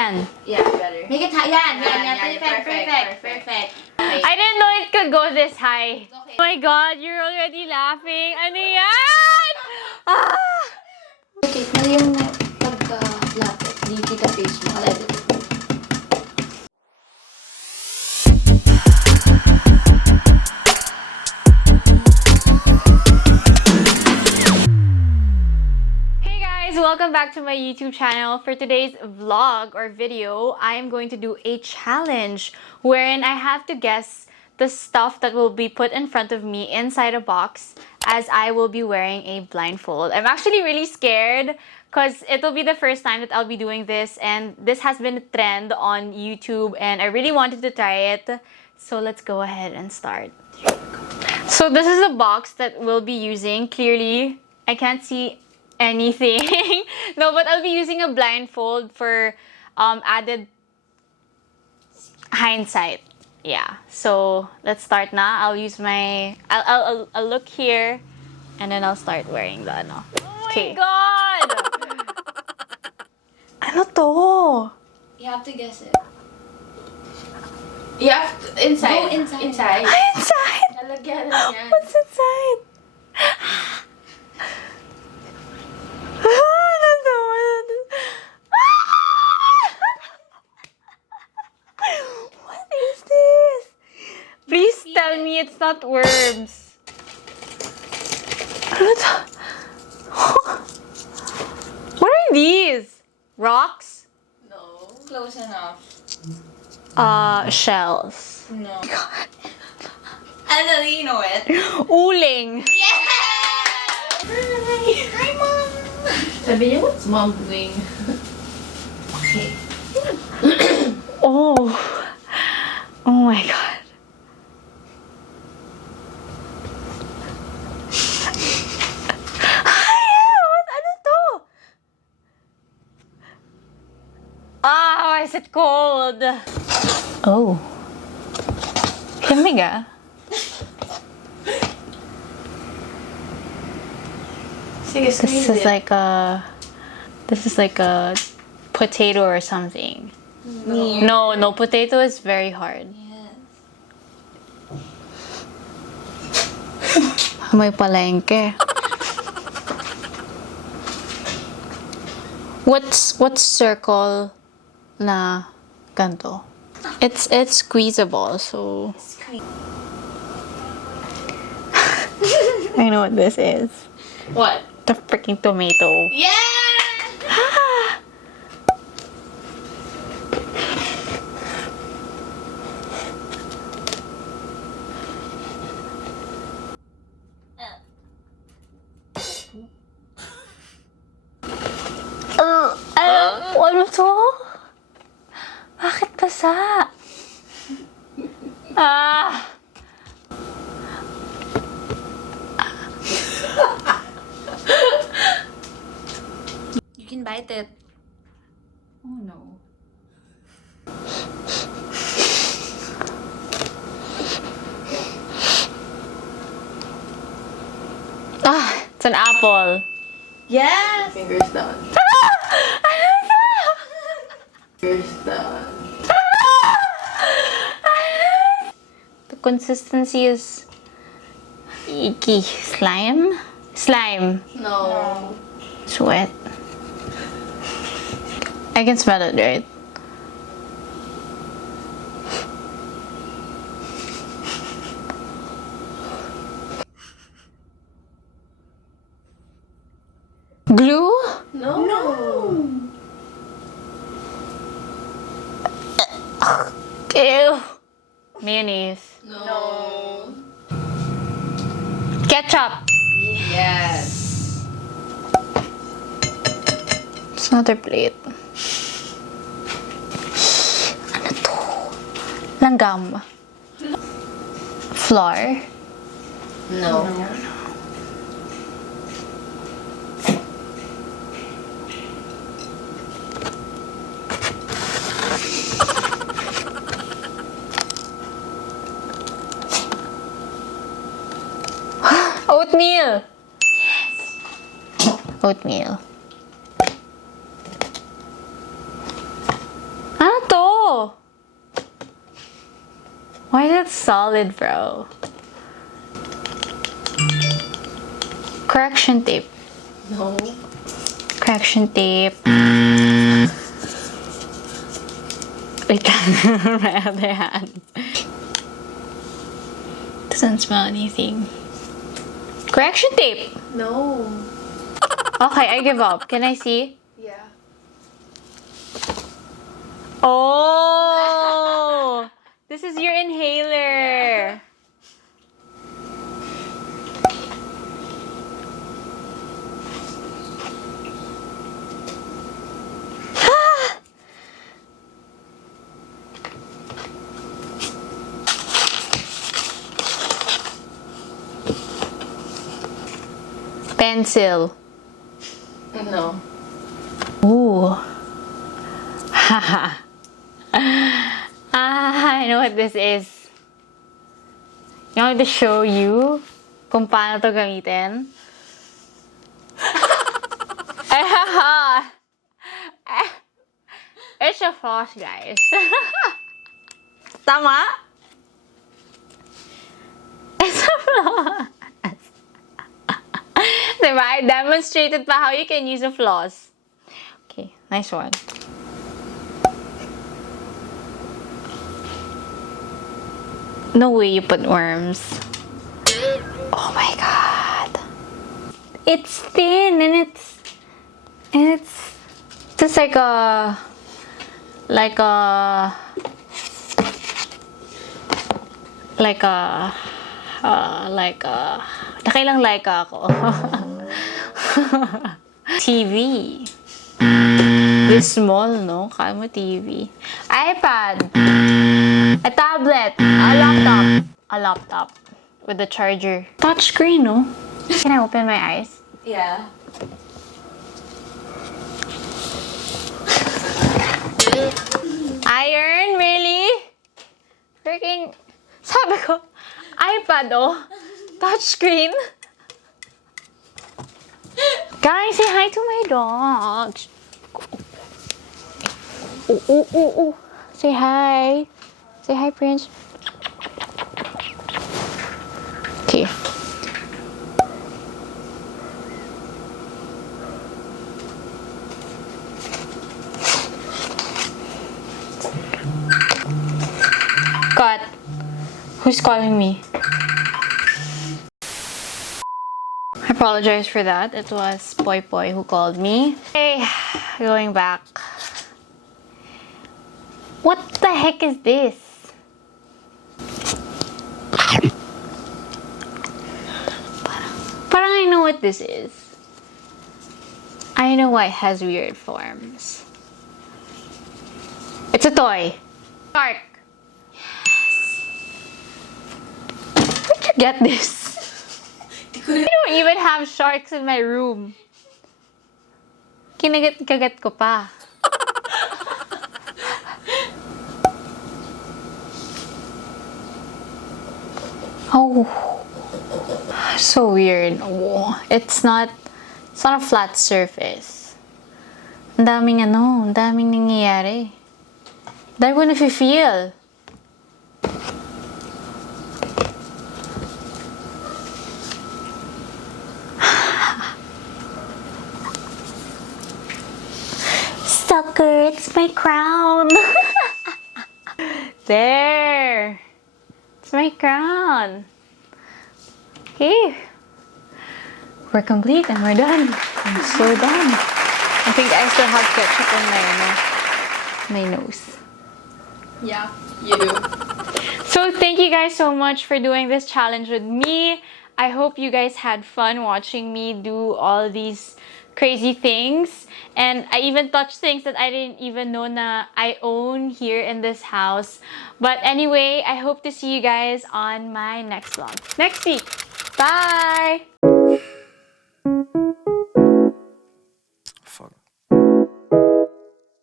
Ganyan. Yeah, better. Make it high. Yan. Perfect. Okay. I didn't know it could go this high. Okay. Oh my God, you're already laughing. Ano yan? Ah! Okay, mali yung pagka-lapit. Di kita face mo. I'll edit it. Welcome back to my YouTube channel. For today's vlog or video, I am going to do a challenge wherein I have to guess the stuff that will be put in front of me inside a box as I will be wearing a blindfold. I'm actually really scared because it'll be the first time that I'll be doing this, and this has been a trend on YouTube and I really wanted to try it. So let's go ahead and start. So this is a box that we'll be using. Clearly, I can't see anything. No, but I'll be using a blindfold for added hindsight. Yeah. So let's start now. I'll use my I'll look here and then I'll start wearing the ano. Oh my God! Ano to? You have to guess it. You have to, inside. Go inside. Inside. Inside? Lalagyan na yan. What's inside? What is this? Please tell me it's not worms. What are these? Rocks? No. Close enough. Shells. No. Ano, you know it? Uling. Yeah! Hi, Mom! Sabi niya, what's Mom doing? Okay. Oh. Oh my God. Ano to? Why is it cold? Oh. Lamig ah. This is like a potato or something. No, potato is very hard. May palengke. What's circle na ganto? It's squeezable, so I know what this is. What? The freaking tomato. Yeah! Ano to? Bakit basa? You can bite it. Oh no. It's an apple. Yes! Fingers down. Fingers down. The consistency is icky. Slime? Slime. No. Sweat. I can smell it, right? Glue? No. Ew. Mayonnaise. No. Ketchup. Yes. It's another plate. Ano to? Langgam. Flour. No. Oatmeal. Oatmeal. Why is that solid, bro? Correction tape. No. Correction tape. Wait lang. My other hand. Doesn't smell anything. Correction tape! No. Okay, I give up. Can I see? Yeah. Oh! This is your inhaler. Pencil. No. Ooh. Haha. I know what this is. You want me to show you kung paano to gamitin? It's a floss, guys. Tama? It's a floss. Diba? I demonstrated pa how you can use a floss. Okay, nice one. No way you put worms. Oh my god. It's thin and it's just like a nakailang ako. TV. This small, no? Kaya mo TV. iPad. A tablet. A laptop. With a charger. Touchscreen, no? Can I open my eyes? Yeah. Iron? Really? Freaking... Sabi ko, iPad, oh. Touchscreen. Guys, say hi to my dogs. Oh. Say hi. Say hi, Prince. Okay. Cut. Who's calling me? I apologize for that. It was Poi Poi who called me. Hey, going back. What the heck is this? Parang I know what this is. I know why it has weird forms. It's a toy. Shark. Where'd you get this? I don't even have sharks in my room. Kinagat-kagat ko pa. Oh, so weird. Oh, it's not a flat surface. Ang daming nangyayari. Dahil ko nafe-feel. Sucker, it's my crown. There. It's my crown. Okay. We're complete and we're done. I'm so done. I think I still have ketchup on my nose. Yeah, you do. So thank you guys so much for doing this challenge with me. I hope you guys had fun watching me do all these crazy things. And I even touched things that I didn't even know na I own here in this house. But anyway, I hope to see you guys on my next vlog next week. Bye!